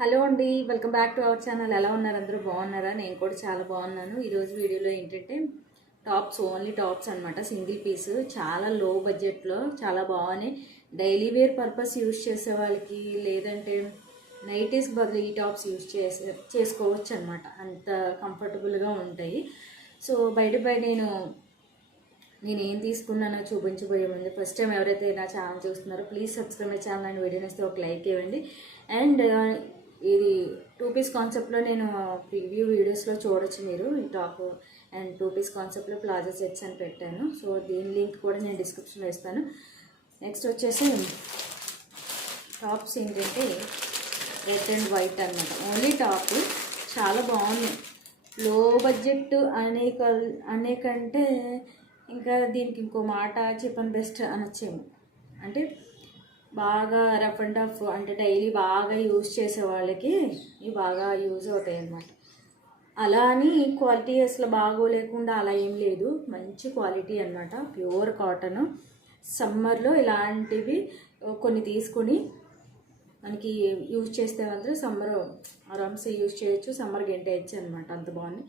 Hello అండి, welcome back to our channel. ఎలా ఉన్నారు? అందరూ బాగున్నారా? నేను కూడా చాలా బాగున్నాను. ఈరోజు వీడియోలో ఏంటంటే టాప్స్, ఓన్లీ టాప్స్ అనమాట. సింగిల్ పీస్, చాలా లో బడ్జెట్లో చాలా బాగున్నాయి. డైలీ వేర్ పర్పస్ యూజ్ చేసే వాళ్ళకి, లేదంటే నైటీస్కి బదులు ఈ టాప్స్ యూజ్ చేసుకోవచ్చు అనమాట. అంత కంఫర్టబుల్గా ఉంటాయి. సో బయట నేను ఏం తీసుకున్నానో చూపించబోయే ముందు ఫస్ట్ టైం ఎవరైతే నా ఛానల్ చూస్తున్నారో please subscribe my channel and video నేస్తే ఒక లైక్ ఇవ్వండి. అండ్ ఇది 2 పీస్ కాన్సెప్ట్లో నేను ప్రివ్యూ వీడియోస్లో చూడొచ్చు మీరు ఈ టాప్. అండ్ 2 పీస్ కాన్సెప్ట్లో ప్లాజో సెట్స్ అని పెట్టాను. సో దీని లింక్ కూడా నేను డిస్క్రిప్షన్లో ఇస్తాను. నెక్స్ట్ వచ్చేసి టాప్స్ ఏంటంటే రెడ్ అండ్ వైట్ అనమాట. ఓన్లీ టాప్ చాలా బాగుంది. లో బడ్జెట్ అనే కంటే ఇంకా దీనికి ఇంకో మాట చెప్పని బెస్ట్ అనొచ్చేమో. అంటే బాగా రఫ్ అండ్ టఫ్, అంటే డైలీ బాగా యూజ్ చేసే వాళ్ళకి ఇవి బాగా యూజ్ అవుతాయి అన్నమాట. అలా అని క్వాలిటీ అసలు బాగోలేకుండా అలా ఏం లేదు, మంచి క్వాలిటీ అనమాట. Pure cotton. సమ్మర్లో ఇలాంటివి కొన్ని తీసుకొని మనకి యూజ్ చేస్తే మాత్రం సమ్మర్ ఆరామ్సే యూజ్ చేయొచ్చు, సమ్మర్ గెంటేయచ్చు అనమాట. అంత బాగుంది.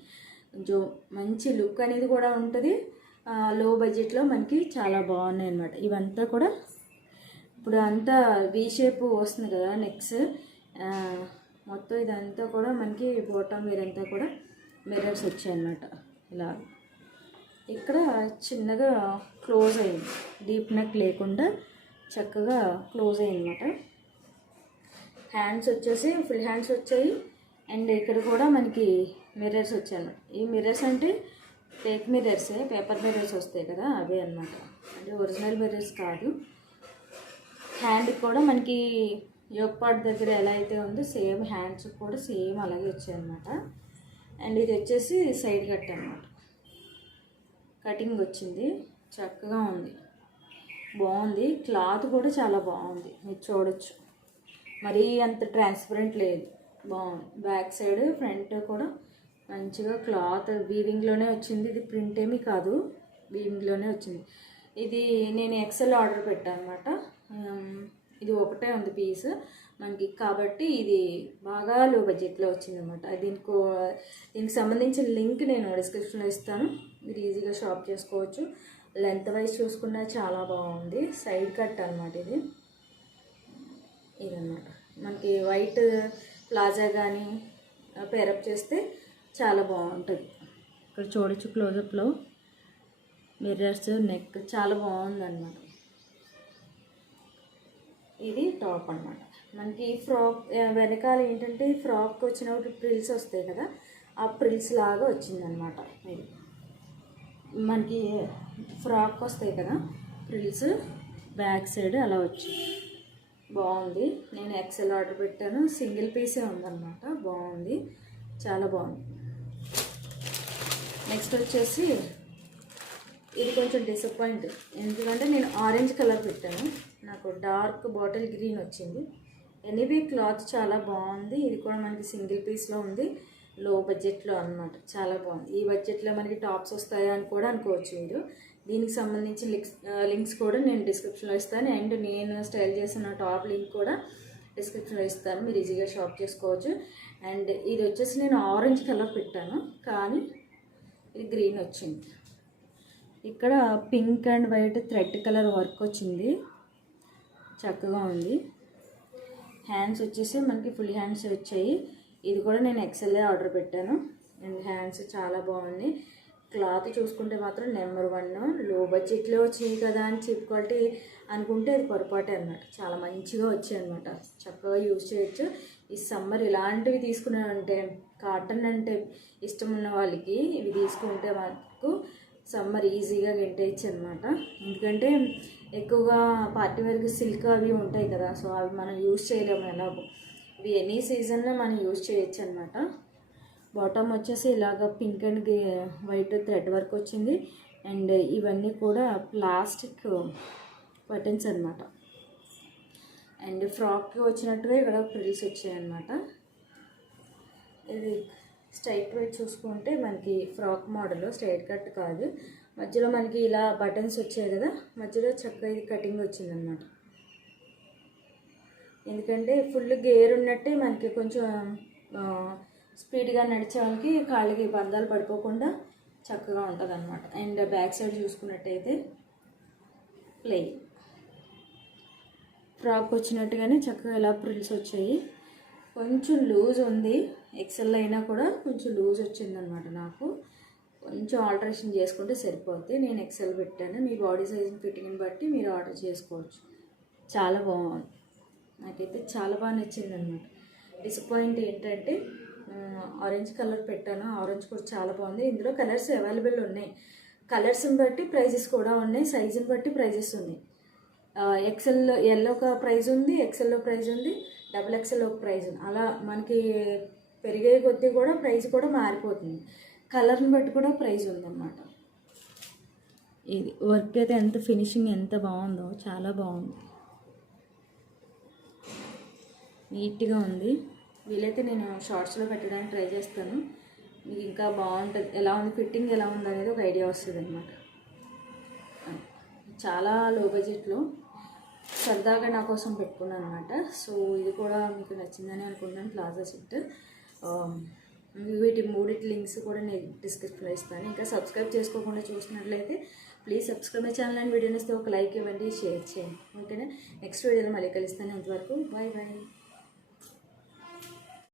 కొంచెం మంచి లుక్ అనేది కూడా ఉంటుంది. లో బడ్జెట్లో మనకి చాలా బాగున్నాయి అనమాట. ఇవంతా కూడా ఇప్పుడు అంతా వీ షేప్ వస్తుంది కదా నెక్స్, మొత్తం ఇదంతా కూడా మనకి బాటమ్ మీరంతా కూడా మిర్రర్స్ వచ్చాయన్నమాట. ఇలా ఇక్కడ చిన్నగా క్లోజ్ అయింది, డీప్ నెక్ లేకుండా చక్కగా క్లోజ్ అయిందన్నమాట. హ్యాండ్స్ వచ్చేసి ఫుల్ హ్యాండ్స్ వచ్చాయి. అండ్ ఇక్కడ కూడా మనకి మిర్రర్స్ వచ్చాయి. ఈ మిర్రర్స్ అంటే ఫేక్ మిర్రర్సే, పేపర్ మిర్రర్స్ వస్తాయి కదా అవే అనమాట. అంటే ఒరిజినల్ మిర్రర్స్ కాదు. హ్యాండ్కి కూడా మనకి యోక్ పార్ట్ దగ్గర ఎలా అయితే ఉందో సేమ్ హ్యాండ్స్ కూడా సేమ్ అలాగే వచ్చాయన్నమాట. అండ్ ఇది వచ్చేసి సైడ్ కట్ అనమాట. కటింగ్ వచ్చింది, చక్కగా ఉంది, బాగుంది. క్లాత్ కూడా చాలా బాగుంది, మీరు చూడొచ్చు. మరీ అంత ట్రాన్స్పరెంట్ లేదు, బాగుంది. బ్యాక్ సైడ్ ఫ్రంట్ కూడా మంచిగా క్లాత్ వీవింగ్లోనే వచ్చింది. ఇది ప్రింట్ ఏమీ కాదు, వీవింగ్లోనే వచ్చింది. ఇది నేను ఎక్సెల్ ఆర్డర్ పెట్టాను అనమాట. ఇది ఒకటే ఉంది పీస్ మనకి, కాబట్టి ఇది బాగా లో బడ్జెట్లో వచ్చిందనమాట. దీనికి సంబంధించిన లింక్ నేను డిస్క్రిప్షన్లో ఇస్తాను, మీరు ఈజీగా షాప్ చేసుకోవచ్చు. లెంత్ వైజ్ చూసుకున్నా చాలా బాగుంది. సైడ్ కట్ అనమాట ఇదన్నమాట. మనకి వైట్ ప్లాజా కానీ పేరప్ చేస్తే చాలా బాగుంటుంది. ఇక్కడ చూడొచ్చు క్లోజప్లో మిర్రర్స్, నెక్ చాలా బాగుంది అనమాట. ఇది టాప్ అనమాట. మనకి ఫ్రాక్ వెనకాల ఏంటంటే ఫ్రాక్ వచ్చినప్పుడు ప్రిల్స్ వస్తాయి కదా, ఆ ప్రిల్స్ లాగా వచ్చిందనమాట. ఇది మనకి ఫ్రాక్ వస్తాయి కదా ప్రిల్స్, బ్యాక్ సైడ్ అలా వచ్చింది, బాగుంది. నేను ఎక్సెల్ ఆర్డర్ పెట్టాను, సింగిల్ పీసే ఉందన్నమాట. బాగుంది, చాలా బాగుంది. నెక్స్ట్ వచ్చేసి ఇది కొంచెం డిసప్పాయింట్, ఎందుకంటే నేను ఆరెంజ్ కలర్ పెట్టాను, నాకు డార్క్ బాటిల్ గ్రీన్ వచ్చింది. ఎనీవే క్లాత్ చాలా బాగుంది. ఇది కూడా మనకి సింగిల్ పీస్లో ఉంది, లో బడ్జెట్లో అనమాట. చాలా బాగుంది. ఈ బడ్జెట్లో మనకి టాప్స్ వస్తాయా అని కూడా అనుకోవచ్చు మీరు. దీనికి సంబంధించిన లింక్స్ కూడా నేను డిస్క్రిప్షన్లో ఇస్తాను. అండ్ నేను స్టైల్ చేసిన టాప్ లింక్ కూడా డిస్క్రిప్షన్లో ఇస్తాను, మీరు ఈజీగా షాప్ చేసుకోవచ్చు. అండ్ ఇది వచ్చేసి నేను ఆరెంజ్ కలర్ పెట్టాను, కానీ ఇది గ్రీన్ వచ్చింది. ఇక్కడ pink and white thread colour work వచ్చింది, చక్కగా ఉంది. హ్యాండ్స్ వచ్చేసి మనకి ఫుల్ హ్యాండ్స్ వచ్చాయి. ఇది కూడా నేను ఎక్సెల్ఏ ఆర్డర్ పెట్టాను. అండ్ హ్యాండ్స్ చాలా బాగున్నాయి. క్లాత్ చూసుకుంటే మాత్రం నెంబర్ 1. లో బడ్జెట్లో వచ్చాయి కదా అని చీప్ క్వాలిటీ అనుకుంటే అది పొరపాటే అనమాట. చాలా మంచిగా వచ్చాయి అనమాట, చక్కగా యూజ్ చేయొచ్చు. ఈ సమ్మర్ ఇలాంటివి తీసుకున్నామంటే, కాటన్ అంటే ఇష్టం ఉన్న వాళ్ళకి ఇవి తీసుకుంటే మనకు సమ్మర్ ఈజీగా గెంటేయచ్చు అనమాట. ఎందుకంటే ఎక్కువగా పార్టీ వేర్కి సిల్క్ అవి ఉంటాయి కదా, సో అవి మనం యూజ్ చేయలేము ఎలాగో. ఇవి ఎనీ సీజన్లో మనం యూజ్ చేయొచ్చు అనమాట. బాటమ్ వచ్చేసి ఇలాగ pink and white thread work వచ్చింది. అండ్ ఇవన్నీ కూడా ప్లాస్టిక్ బటన్స్ అనమాట. అండ్ ఫ్రాక్కి వచ్చినట్టుగా ఇక్కడ ఫ్రిల్స్ వచ్చాయన్నమాట. ఇది స్ట్రైట్ వైట్ చూసుకుంటే మనకి ఫ్రాక్ మోడల్, స్ట్రైట్ కట్ కాదు. మధ్యలో మనకి ఇలా బటన్స్ వచ్చాయి కదా, మధ్యలో చక్కగా ఇది కటింగ్ వచ్చిందనమాట. ఎందుకంటే ఫుల్ గేర్ ఉన్నట్టే మనకి కొంచెం స్పీడ్గా నడిచే వాళ్ళకి కాళ్ళకి బంధాలు పడిపోకుండా చక్కగా ఉంటుంది అనమాట. అండ్ బ్యాక్ సైడ్ చూసుకున్నట్టయితే ప్లెయిన్ ఫ్రాక్ వచ్చినట్టుగానే చక్కగా ఇలా ప్రిల్స్ వచ్చాయి. కొంచెం లూజ్ ఉంది, ఎక్సెల్ అయినా కూడా కొంచెం లూజ్ వచ్చిందనమాట. నాకు కొంచెం ఆల్టరేషన్ చేసుకుంటే సరిపోద్ది. నేను ఎక్సెల్ పెట్టాను, మీ బాడీ సైజ్ ఫిట్టింగ్ని బట్టి మీరు ఆర్డర్ చేసుకోవచ్చు. చాలా బాగుంది, నాకైతే చాలా బాగా నచ్చింది అనమాట. డిసప్పాయింట్ ఏంటంటే ఆరెంజ్ కలర్ పెట్టాను, ఆరెంజ్ కూడా చాలా బాగుంది. ఇందులో కలర్స్ అవైలబుల్ ఉన్నాయి, కలర్స్ని బట్టి ప్రైజెస్ కూడా ఉన్నాయి, సైజుని బట్టి ప్రైజెస్ ఉన్నాయి. ఎక్సెల్ ఎల్లో ఒక ప్రైజ్ ఉంది, ఎక్సెల్లో ప్రైజ్ ఉంది, డబుల్ ఎక్సెల్ ఒక ప్రైజ్ ఉంది. అలా మనకి పెరిగే కొద్దీ కూడా ప్రైజ్ కూడా మారిపోతుంది, కలర్ని బట్టి కూడా ప్రైజ్ ఉందన్నమాట. ఇది వర్క్ అయితే ఎంత ఫినిషింగ్ ఎంత బాగుందో, చాలా బాగుంది, నీట్గా ఉంది. వీలైతే నేను షార్ట్స్లో పెట్టడానికి ట్రై చేస్తాను, మీకు ఇంకా బాగుంటుంది. ఎలా ఉంది ఫిట్టింగ్ ఎలా ఉంది అనేది ఒక ఐడియా వస్తుంది అనమాట. చాలా లో బడ్జెట్లో సరదాగా నా కోసం పెట్టుకున్నాను అనమాట. సో ఇది కూడా మీకు నచ్చిందని అనుకుంటున్నాను, ప్లాజా సెట్. వీటి మూడిటి లింక్స్ కూడా నేను డిస్క్రిప్షన్లో ఇస్తాను. ఇంకా సబ్స్క్రైబ్ చేసుకోకుండా చూసినట్లయితే please subscribe my channel and వీడియోని ఇస్తే ఒక లైక్ ఇవ్వండి, షేర్ చేయండి. ఓకేనా, నెక్స్ట్ వీడియోలో మళ్ళీ కలుస్తాను. అంతవరకు బాయ్ బాయ్.